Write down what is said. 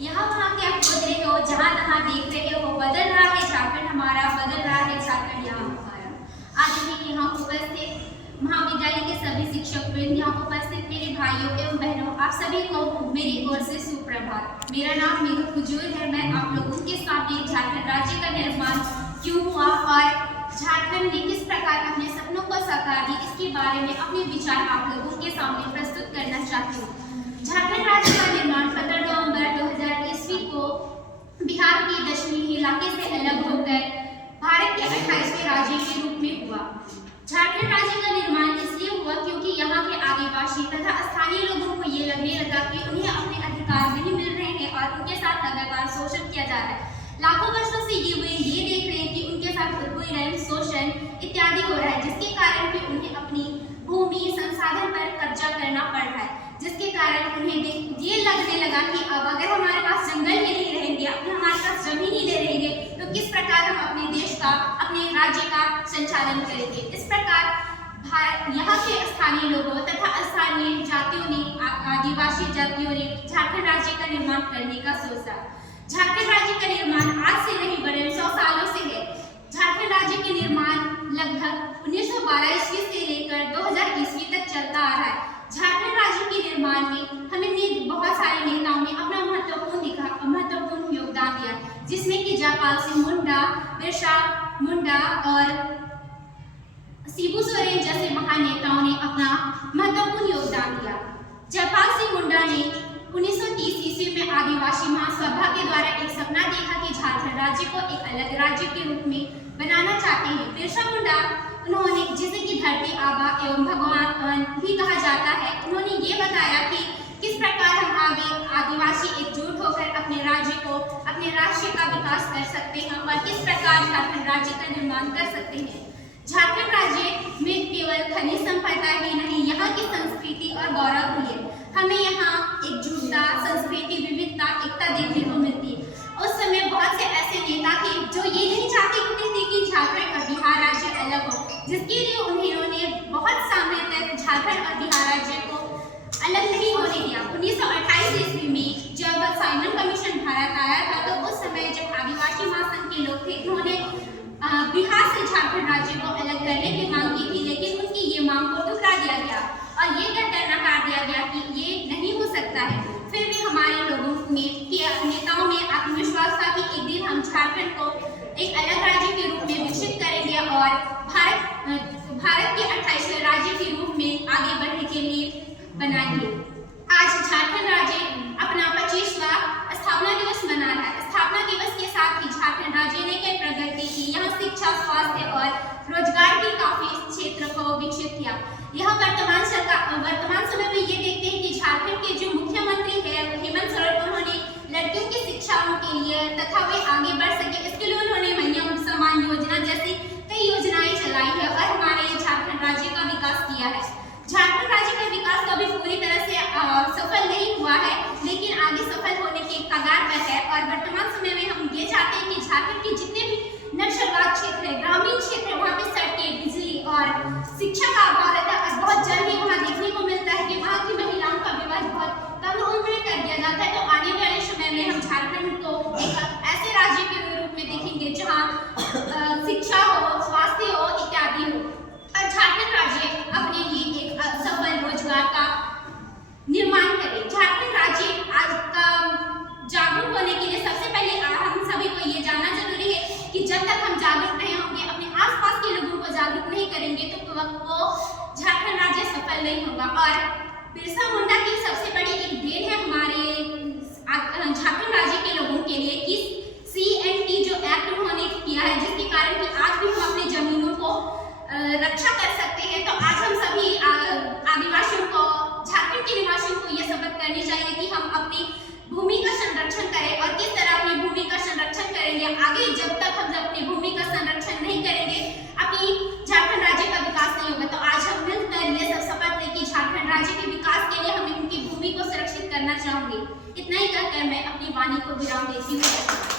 यहाँ वहाँ के आप खोज रहे हो, जहाँ तहाँ देख रहे हो, बदल रहा है झारखंड हमारा, बदल रहा है झारखंड यहाँ हमारा। आज भी यहाँ उपस्थित महाविद्यालय के सभी शिक्षक वृंद, यहाँ उपस्थित मेरे भाइयों एवं बहनों, आप सभी को मेरी ओर से सुप्रभात। मेरा नाम मीनू हुजूर है। मैं आप लोगों के सामने झारखंड राज्य का निर्माण क्यों हुआ और झारखंड ने किस प्रकार अपने सपनों को साकार किया, इसके बारे में अपने विचार आप लोगों के सामने प्रस्तुत करना चाहती हूँ। झारखंड राज्य का निर्माण 15 नवंबर 2000 ईस्वी को बिहार के दक्षिणी इलाके से अलग होकर भारत के 28वें राज्य के रूप में हुआ। झारखंड राज्य का निर्माण इसलिए हुआ क्योंकि यहाँ के आदिवासी तथा स्थानीय लोगों को ये लगने लगा कि उन्हें अपने अधिकार नहीं मिल रहे हैं और उनके साथ लगातार शोषण किया जा रहा है। लाखों वर्षों से ये देख रहे हैं कि उनके साथ उत्पीड़न, शोषण इत्यादि हो रहा है, जिसके कारण कि उन्हें अपनी भूमि संसाधन पर कब्जा करना पड़ रहा है, जिसके कारण उन्हें ये लगने लगा कि अब अगर हमारे पास जंगल ही नहीं रहेंगे, हमारे पास जमीन ही नहीं रहेंगे, तो किस प्रकार हम अपने देश का, अपने राज्य का संचालन करेंगे। इस प्रकार यहाँ के स्थानीय लोगों तथा स्थानीय जातियों ने, आदिवासी जातियों ने झारखंड राज्य का निर्माण करने का सोचा। झारखंड राज्य का निर्माण आज से नहीं बड़े 100 सालों से है। झारखंड राज्य के निर्माण लगभग 1912 ईस्वी से लेकर 2000 ईस्वी तक चलता आ रहा है। झारखंड राज्य के निर्माण में हमें बहुत सारे नेताओं ने अपना महत्वपूर्ण योगदान दिया, जिसमें कि जयपाल सिंह मुंडा, बिरसा मुंडा और शिबू सोरेन जैसे महान नेताओं ने अपना महत्वपूर्ण योगदान दिया। जयपाल सिंह मुंडा ने 1930 ईस्वी में आदिवासी महासभा के द्वारा एक सपना देखा कि झारखंड राज्य को एक अलग राज्य के रूप में बनाना चाहते हैं। बिरसा मुंडा, उन्होंने, जिसे कि धरती आबा एवं भगवान भी कहा जाता है, उन्होंने ये बताया कि किस प्रकार हम आगे आदिवासी एकजुट होकर अपने राज्य को, अपने राष्ट्र का विकास कर सकते हैं और किस प्रकार झारखंड राज्य का निर्माण कर सकते हैं। झारखंड राज्य में केवल खनिज संपदा ही नहीं, यहाँ की संस्कृति और गौरव भी है। हमें यहाँ एकजुटता, संस्कृति, विविधता, एकता देखने को मिलती है। उस समय बहुत से ऐसे नेता थे जो ये नहीं चाहते थे कि झारखंड और बिहार राज्य अलग हो, जिसके लिए उन्होंने बहुत समय तक झारखंड और बिहार राज्य को अलग नहीं होने दिया। 1928 ईस्वी में जब साइमन कमीशन भारत आया था, तो उस समय जब आदिवासी महासंघ के लोग थे, उन्होंने बिहार से झारखंड राज्य को अलग करने की मांग की थी, लेकिन उनकी ये मांग को ठुकरा दिया गया और ये कहकर नकार दिया गया कि ये नहीं हो सकता है। फिर भी हमारे लोगों में, नेताओं में आत्मविश्वास था कि एक दिन हम झारखंड को एक अलग राज्य के रूप में विकसित करेंगे और भारत के 28वें राज्य के रूप में आगे बढ़ने के लिए बनाएंगे। आज झारखंड राज्य अपना 25वां स्थापना दिवस मना रहा है। स्थापना दिवस के साथ ही झारखंड राज्य ने कई प्रगति की। यहाँ शिक्षा, स्वास्थ्य और रोजगार की काफी क्षेत्र को विकसित किया। यह वर्तमान समय में ये देखते हैं कि झारखंड के जो मुख्यमंत्री है हेमंत सोरेन, उन्होंने लड़कियों की शिक्षाओं के लिए तथा वे आगे बढ़ सके, इसके लिए उन्होंने महिला सम्मान योजना जैसी कई योजनाएं चलाई है और हमारे झारखंड राज्य का विकास किया है। झारखंड राज्य का विकास तो अभी पूरी तरह से सफल नहीं हुआ है, लेकिन आगे सफल होने के कगार पर है और वर्तमान समय में हम ये चाहते हैं कि झारखंड के जितने भी नक्सलवाद क्षेत्र है, ग्रामीण क्षेत्र, वहाँ पे सड़कें, बिजली और शिक्षा का अभाव रहता है और बहुत जल्द ही वहाँ देखने को मिलता है कि वहाँ की महिलाओं का विवाह बहुत कम उम्र में कर दिया जाता है। तो आने वाले समय में हम झारखंड को एक ऐसे राज्य के रूप में देखेंगे जहाँ शिक्षा हो, स्वास्थ्य हो, इत्यादि हो और झारखंड राज्य अपने लिए एक सफल रोजगार का निर्माण करे। झारखंड राज्य आज का जागरूक होने के लिए सबसे पहले हम सभी को ये जानना जरूरी है कि जब तक हम जागरूक नहीं होंगे, अपने आसपास के लोगों को जागरूक नहीं करेंगे, तो वो झारखंड राज्य सफल नहीं होगा। और बिरसा मुंडा की सबसे बड़ी एक देन है हमारे झारखंड राज्य के लोगों के लिए कि CNT जो एक्ट उन्होंने किया है, जिसके कारण कि आज भी हम अपनी जमीनों को रक्षा कर सकते हैं। तो आज हम सभी आदिवासियों को, झारखंड के निवासियों को यह शपथ करनी चाहिए कि हम अपनी भूमि का संरक्षण करें और किस तरह अपनी भूमि का संरक्षण करेंगे। आगे जब तक हम अपनी भूमि का संरक्षण नहीं करेंगे, अपनी झारखंड राज्य का विकास नहीं होगा। तो आज हम मिलकर ये सब शपथ लें कि झारखंड राज्य के विकास के लिए हम उनकी भूमि को सुरक्षित करना चाहूंगी। इतना ही कहकर मैं अपनी वाणी को विराम देती हूँ।